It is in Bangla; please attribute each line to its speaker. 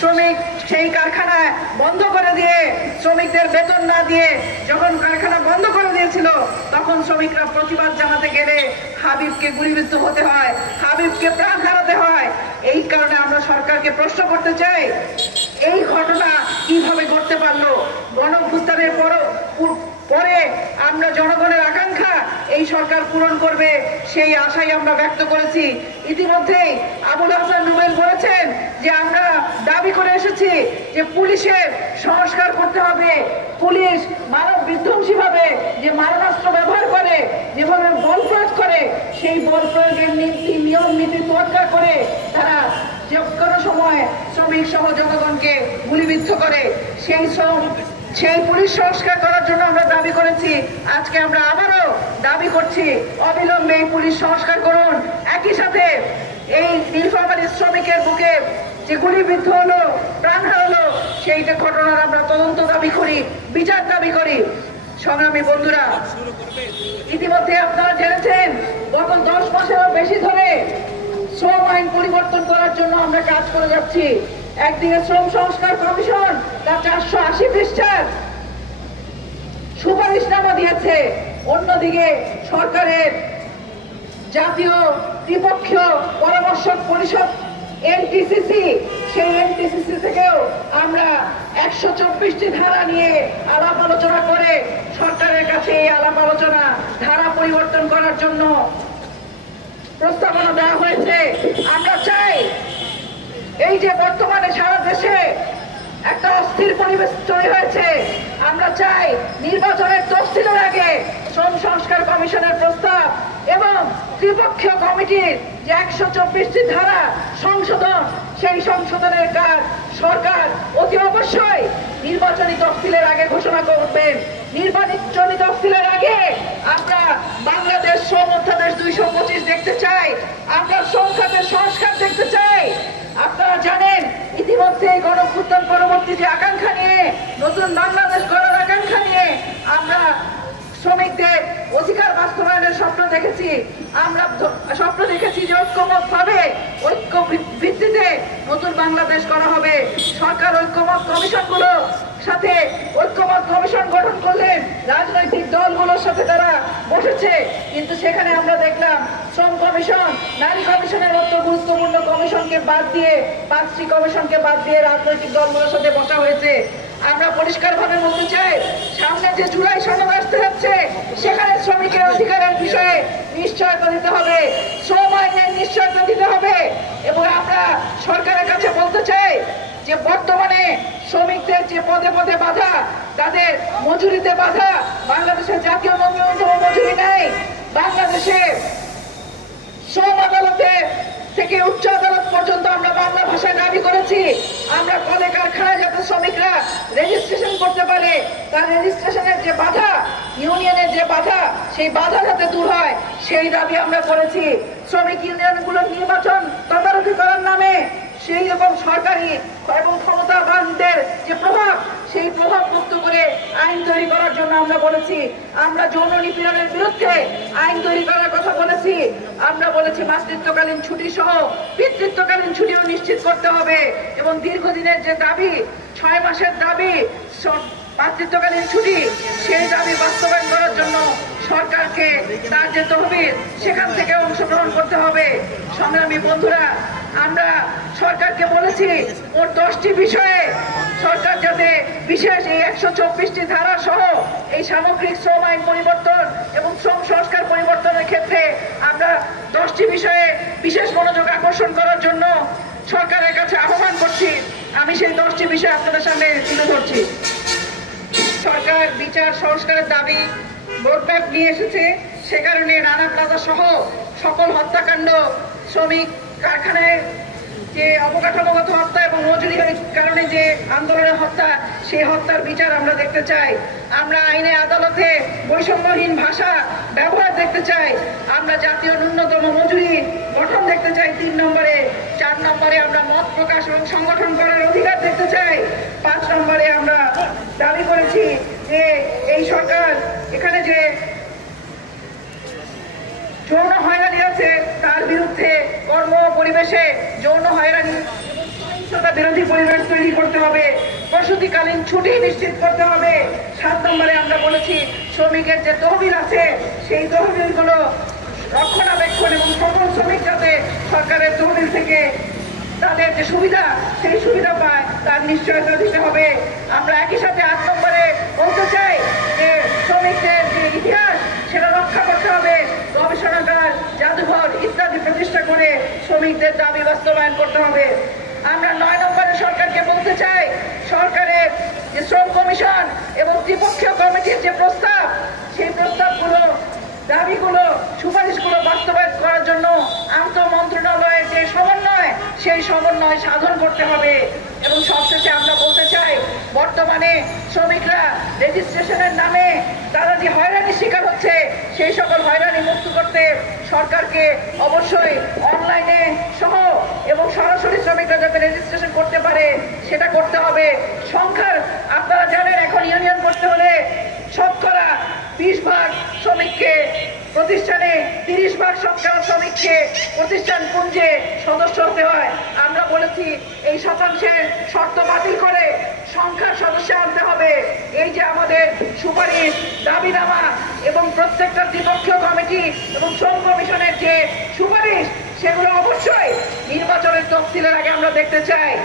Speaker 1: শ্রমিক সেই কারখানায় বন্ধ করে দিয়ে, শ্রমিকদের বেতন না দিয়ে যখন কারখানা বন্ধ করে দিয়েছিল, তখন শ্রমিকরা প্রতিবাদ জানাতে গেলে হাবিবকে গুলিবিদ্ধ হতে হয়, হাবিবকে প্রাণ হারাতে হয়। এই কারণে আমরা সরকারকে প্রশ্ন করতে চাই, এই ঘটনা কীভাবে ঘটতে পারল? গণভুস্তানের পর পরে আমরা জনগণের আকাঙ্ক্ষা এই সরকার পূরণ করবে সেই আশাই আমরা ব্যক্ত করেছি। ইতিমধ্যেই আবুল হাসান রুবেল বলেছেন যে আমরা দাবি করে এসেছি যে পুলিশের সংস্কার করতে হবে। পুলিশ মানব বিধ্বংসী ভাবে যে মারণাস্ত্র ব্যবহার করে, যেভাবে বল প্রয়োগ করে, সেই বল প্রয়োগের নীতি, নিয়ম, নীতি তোয়াক্কা করে তারা যে কোনো সময় শ্রমিক সহ জনগণকে গুলিবিদ্ধ করে, সেই শ্রম, সেই পুলিশ সংস্কার করার জন্য আমরা দাবি করেছি। আজকে আমরা দাবি করছি, অবিলম্বে এই পুলিশ সংস্কার করুন। একই সাথে এই নীলফামারী শ্রমিকের বুকে যে গুলিবিদ্ধ হলো, প্রাণ হারালো, সেইটা ঘটনার আমরা তদন্ত দাবি করি, বিচার দাবি করি। সংগ্রামী বন্ধুরা, ইতিমধ্যে আপনারা জেনেছেন, গত দশ মাসেরও বেশি ধরে শ্রম আইন পরিবর্তন করার জন্য আমরা কাজ করে যাচ্ছি। একদিকে শ্রম সংস্কার কমিশন, তার চারশো আশি পৃষ্ঠার সুপারিশনামা দিয়েছে। অন্যদিকে সরকারের জাতীয় ত্রিপক্ষীয় পরামর্শক পরিষদ, এনটিসিসি, সেই এনটিসিসি থেকেও আমরা একশো চব্বিশটি ধারা নিয়ে আলাপ আলোচনা করে সরকারের কাছে এই আলাপ আলোচনা ধারা পরিবর্তন করার জন্য প্রস্তাবনা দেওয়া হয়েছে। আমরা চাই এই যে বর্তমানে সারা দেশে একটা অস্থির পরিবেশ তৈরি হয়েছে, আমরা চাই নির্বাচনের শ্রম সংস্কার কমিশনের প্রস্তাব এবং ত্রিপক্ষীয় কমিটির যে একশো চব্বিশটি ধারা সংশোধন, সেই সংশোধনের কাজ সরকার অতি অবশ্যই নির্বাচনী তফসিলের আগে ঘোষণা করবেন নির্বাচনী তফসিলের আগে আমরা বাংলাদেশ শ্রম অধ্যাদেশ দুইশো পঁচিশ দেখতে চাই, আমরা সংখ্যাতে সংস্কার দেখতে চাই। আপনারা জানেন, ইতিমধ্যে গণভুত্থান পরবর্তী যে আকাঙ্ক্ষা নিয়ে নতুন বাংলাদেশ গড়ার আকাঙ্ক্ষা নিয়ে আমরা শ্রমিকদের অধিকার বাস্তবায়নের স্বপ্ন দেখেছি। আমরা স্বপ্ন দেখেছি যে ঐক্যমত ভাবে ঐক্য ভিত্তিতে নতুন বাংলাদেশ করা হবে। সরকার ঐক্যমত কমিশনগুলো সাথে ঐক্যমত কমিশন গঠন করলেন রাজনৈতিক দলগুলোর সাথে তারা বসেছে। কিন্তু সেখানে আমরা দেখলাম শ্রম কমিশন, নারী কমিশনের মতো গুরুত্বপূর্ণ কমিশনকে বাদ দিয়ে পাঁচটি কমিশনকে বাদ দিয়ে রাজনৈতিক দলগুলোর সাথে বসা হয়েছে। আমরা পরিষ্কারভাবে বলতে চাই, সামনে যে জুলাই সনদ আসতে যাচ্ছে সেখানে শ্রমিকের অধিকারের বিষয়ে নিশ্চয়তা দিতে হবে। শ্রম আইনের নিশ্চয়তা দিতে হবে। এবং আমরা সরকারের কাছে বলতে চাই যে, বর্তমানে শ্রমিকদের যে পদে পদে বাধা, তাদের মজুরিতে বাধা বাংলাদেশের জাতীয় ন্যূনতম মজুরি নাই। বাংলাদেশে শ্রম আদালতে থেকে উচ্চ আদালত পর্যন্ত আমরা বাংলা ভাষায় দাবি করেছি। আমরা কলে কারখানায় যাতে শ্রমিকরা রেজিস্ট্রেশন করতে পারে, তার রেজিস্ট্রেশনের যে বাধা ইউনিয়নের যে বাধা, সেই বাধা যাতে দূর হয়, সেই দাবি আমরা করেছি। শ্রমিক ইউনিয়নগুলোর নির্বাচন তদারকি করার নামে সেই এবং সরকারি এবং ক্ষমতাবানদের যে প্রভাব সেই প্রভাব মুক্ত করে আইন তৈরি করার জন্য আমরা বলেছি, আমরা যৌন নিপীড়নের বিরুদ্ধে আইন তৈরি করার কথা বলেছি। আমরা বলেছি মাতৃত্বকালীন ছুটি সহ পিতৃত্বকালীন ছুটিও নিশ্চিত করতে হবে এবং দীর্ঘদিনের যে দাবি, ছয় মাসের দাবি মাতৃত্বকালীন ছুটি, সেই দাবি বাস্তবায়ন করার জন্য সরকারকে তার যে তহবিল, সেখান থেকে অংশগ্রহণ করতে হবে। সংগ্রামী বন্ধুরা আমরা সরকারকে বলেছি ওর দশটি বিষয়ে সরকার যাতে বিশেষ এই একশো চব্বিশটি ধারা সহ এই সামগ্রিক শ্রম আইন পরিবর্তন এবং শ্রম সংস্কার পরিবর্তনের ক্ষেত্রে আমরা দশটি বিষয়ে বিশেষ মনোযোগ আকর্ষণ করার জন্য সরকারের কাছে আহ্বান করছি। আমি সেই দশটি বিষয় আপনাদের সামনে তুলে ধরছি। সরকার বিচার সংস্কারের দাবি রোডম্যাপ নিয়ে এসেছে। সে কারণে রানা প্লাজা সহ সকল হত্যাকাণ্ড, শ্রমিক কারখানায় যে অবকাঠামোগত হত্যা এবং মজুরির কারণে যে আন্দোলনের হত্যা, সেই হত্যার বিচার আমরা দেখতে চাই। আমরা আইনে আদালতে বৈষম্যহীন ভাষা ব্যবহার দেখতে চাই। আমরা জাতীয় ন্যূনতম মজুরি গঠন দেখতে চাই তিন নম্বরে। চার নম্বরে আমরা মত প্রকাশ এবং সংগঠন করার অধিকার দেখতে চাই। পাঁচ নম্বরে আমরা দাবি করেছি যে এই সরকার এখানে যে যৌন হয়রানি আছে, তার বিরুদ্ধে কর্ম পরিবেশে যৌন হয়রানি বিরোধী পরিবেশ তৈরি করতে হবে প্রসূতিকালীন ছুটি নিশ্চিত করতে হবে। সাত নম্বরে আমরা বলেছি, শ্রমিকের যে তহবিল আছে, সেই তহবিলগুলো রক্ষণাবেক্ষণ এবং সকল শ্রমিক যাতে সরকারের তহবিল থেকে তাদের যে সুবিধা, সেই সুবিধা পায়, তার নিশ্চয়তা দিতে হবে আমরা একই সাথে আট নম্বরে বলতে চাই যে শ্রমিকদের যে ইতিহাস সেটা রক্ষা করতে হবে গবেষণাগার জাদুঘর ইত্যাদি প্রতিষ্ঠা করে দাবি বাস্তবায়ন করতে হবে। আমরা নয় নম্বরে সরকারকে বলতে চাই, সরকারের যে শ্রম কমিশন এবং ত্রিপক্ষীয় কমিটির যে প্রস্তাব, সেই প্রস্তাবগুলো, দাবিগুলো, সুপারিশগুলো বাস্তবায়ন করার জন্য আন্ত মন্ত্রণালয়ের যে সমন্বয়, সেই সমন্বয় সাধন করতে হবে। এবং সবশেষে আমরা বলতে চাই, বর্তমানে শ্রমিকরা রেজিস্ট্রেশনের নামে তারা যে হয়রানির শিকার হচ্ছে, সেই সকল হয়রানি মুক্ত করতে সরকারকে অবশ্যই অনলাইনে সহ এবং সরাসরি শ্রমিকরা যাতে রেজিস্ট্রেশন করতে পারে, সেটা করতে হবে। সংখ্যার আপনারা জানেন, এখন ইউনিয়ন করতে হলে শতকরা বিশ ভাগ শ্রমিককে প্রতিষ্ঠানে, তিরিশ ভাগ শতকরা শ্রমিককে প্রতিষ্ঠান পুঞ্জে সদস্য হতে হয়। আমরা বলেছি, এই শতাংশের শর্ত বাতিল করে সংখ্যার সদস্য আনতে হবে। এই যে আমাদের সুপারিশ দাবিনামা এবং প্রত্যেকটা দ্বিপক্ষীয় কমিটি এবং শ্রম কমিশনের যে সুপারিশ, সেগুলো অবশ্যই নির্বাচনের তফসিলের আগে আমরা দেখতে চাই।